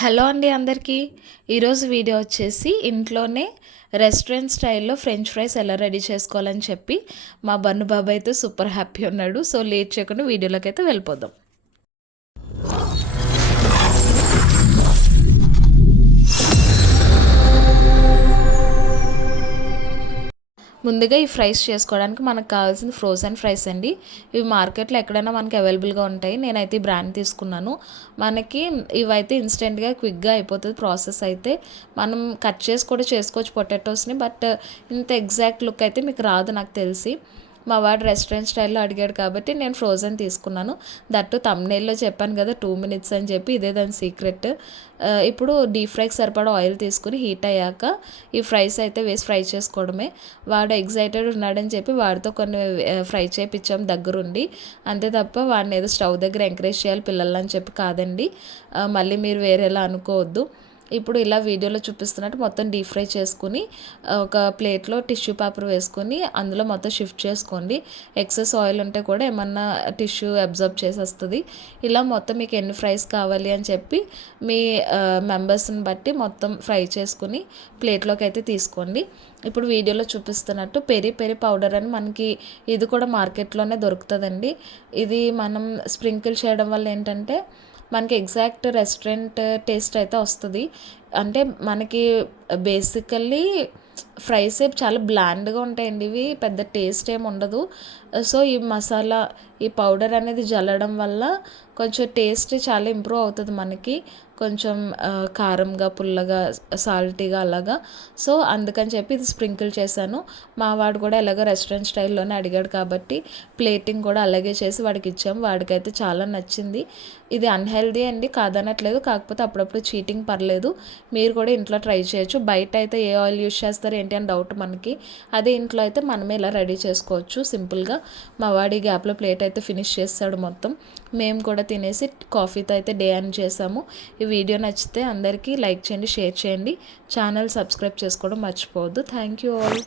Hello అండి అందరికీ. ఈరోజు వీడియో వచ్చేసి ఇంట్లోనే రెస్టారెంట్ స్టైల్లో ఫ్రెంచ్ ఫ్రైస్ ఎలా రెడీ చేసుకోవాలని చెప్పి మా బన్ను బాబు అయితే సూపర్ హ్యాపీ ఉన్నాడు. సో లేట్ చేయకుండా వీడియోలోకి అయితే వెళ్ళిపోదాం. ముందుగా ఈ ఫ్రైస్ చేసుకోవడానికి మనకు కావాల్సింది ఫ్రోజన్ ఫ్రైస్ అండి. ఇవి మార్కెట్లో ఎక్కడైనా మనకి అవైలబుల్గా ఉంటాయి. నేనైతే ఈ బ్రాండ్ తీసుకున్నాను. మనకి ఇవైతే ఇన్స్టెంట్గా క్విక్గా అయిపోతుంది ప్రాసెస్ అయితే. మనం కట్ చేసి కూడా చేసుకోవచ్చు పొటాటోస్ని, బట్ ఇంత ఎగ్జాక్ట్ లుక్ అయితే మీకు రాదు నాకు తెలిసి. మా వాడు రెస్టారెంట్ స్టైల్లో అడిగాడు కాబట్టి నేను ఫ్రోజన్ తీసుకున్నాను. దట్టు తమ్నెయిల్లో చెప్పాను కదా 2 minutes అని చెప్పి, ఇదే దాని సీక్రెట్. ఇప్పుడు డీప్ ఫ్రైకి సరిపడా ఆయిల్ తీసుకుని హీట్ అయ్యాక ఈ ఫ్రైస్ అయితే వేసి ఫ్రై చేసుకోవడమే. వాడు ఎగ్జైటెడ్ ఉన్నాడని చెప్పి వాడితో కొన్ని ఫ్రై చేయించాం దగ్గరుండి. అంతే తప్ప వాడిని ఏదో స్టవ్ దగ్గర ఎంకరేజ్ చేయాలి పిల్లలని చెప్పి కాదండి. మళ్ళీ మీరు వేరేలా అనుకోవద్దు. ఇప్పుడు ఇలా వీడియోలో చూపిస్తున్నట్టు మొత్తం డీప్ ఫ్రై చేసుకుని ఒక ప్లేట్లో టిష్యూ పేపర్ వేసుకొని అందులో మొత్తం షిఫ్ట్ చేసుకోండి. ఎక్సెస్ ఆయిల్ ఉంటే కూడా ఏమన్నా టిష్యూ అబ్జర్బ్ చేసేస్తుంది. ఇలా మొత్తం మీకు ఎన్ని ఫ్రైస్ కావాలి అని చెప్పి మీ మెంబర్స్ని బట్టి మొత్తం ఫ్రై చేసుకుని ప్లేట్లోకి అయితే తీసుకోండి. ఇప్పుడు వీడియోలో చూపిస్తున్నట్టు పెరి పెరి పౌడర్ అని మనకి ఇది కూడా మార్కెట్లోనే దొరుకుతుందండి. ఇది మనం స్ప్రింకిల్ చేయడం వల్ల ఏంటంటే మనకి ఎగ్జాక్ట్ రెస్టారెంట్ టేస్ట్ అయితే వస్తుంది. అంటే మనకి బేసికల్లీ ఫ్రైస్ చాలా బ్లాండ్గా ఉంటాయండి. ఇవి పెద్ద టేస్ట్ ఏమి ఉండదు. సో ఈ మసాలా, ఈ పౌడర్ అనేది జల్లడం వల్ల కొంచెం టేస్ట్ చాలా ఇంప్రూవ్ అవుతుంది మనకి. కొంచెం కారంగా, పుల్లగా, సాల్టీగా అలాగా. సో అందుకని చెప్పి ఇది స్ప్రింకిల్ చేశాను. మా వాడు కూడా ఎలాగో రెస్టారెంట్ స్టైల్లోనే అడిగాడు కాబట్టి ప్లేటింగ్ కూడా అలాగే చేసి వాడికి ఇచ్చాము. వాడికైతే చాలా నచ్చింది. ఇది అన్హెల్దీ అండి, కాదనట్లేదు. కాకపోతే అప్పుడప్పుడు చీటింగ్ పర్లేదు. మీరు కూడా ఇంట్లో ట్రై చేయొచ్చు. బయట అయితే ఏ ఆయిల్ యూస్ చేస్తారు ఏంటి అని డౌట్ మనకి. అదే ఇంట్లో అయితే మనమే ఇలా రెడీ చేసుకోవచ్చు సింపుల్గా. మా వాడి గ్యాప్లో ప్లేట్ అయితే ఫినిష్ చేస్తాడు మొత్తం. మేము కూడా తినేసి కాఫీతో అయితే డే అని చేసాము. ఈ వీడియో నచ్చితే అందరికీ లైక్ చేయండి, షేర్ చేయండి. ఛానల్ సబ్స్క్రైబ్ చేసుకోవడం మర్చిపోవద్దు. Thank you all.